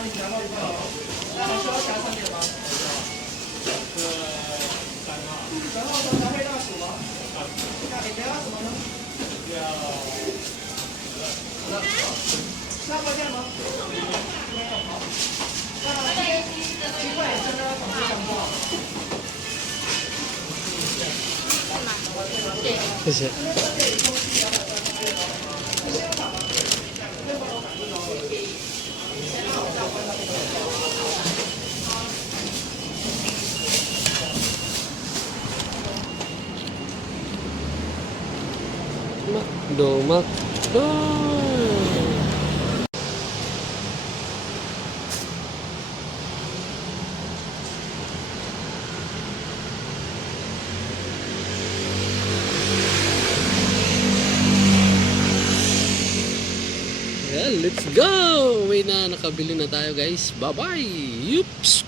你夹到一半了，那还需要夹上面吗？然后什么还会大薯吗？那你要什么呢？要关键吗？没有，好。那鸡块也是呢，总是想做。谢谢。Makdo, makdo. Yeah, let's go! Uwi na, nakabili na tayo guys. Bye-bye! Yups!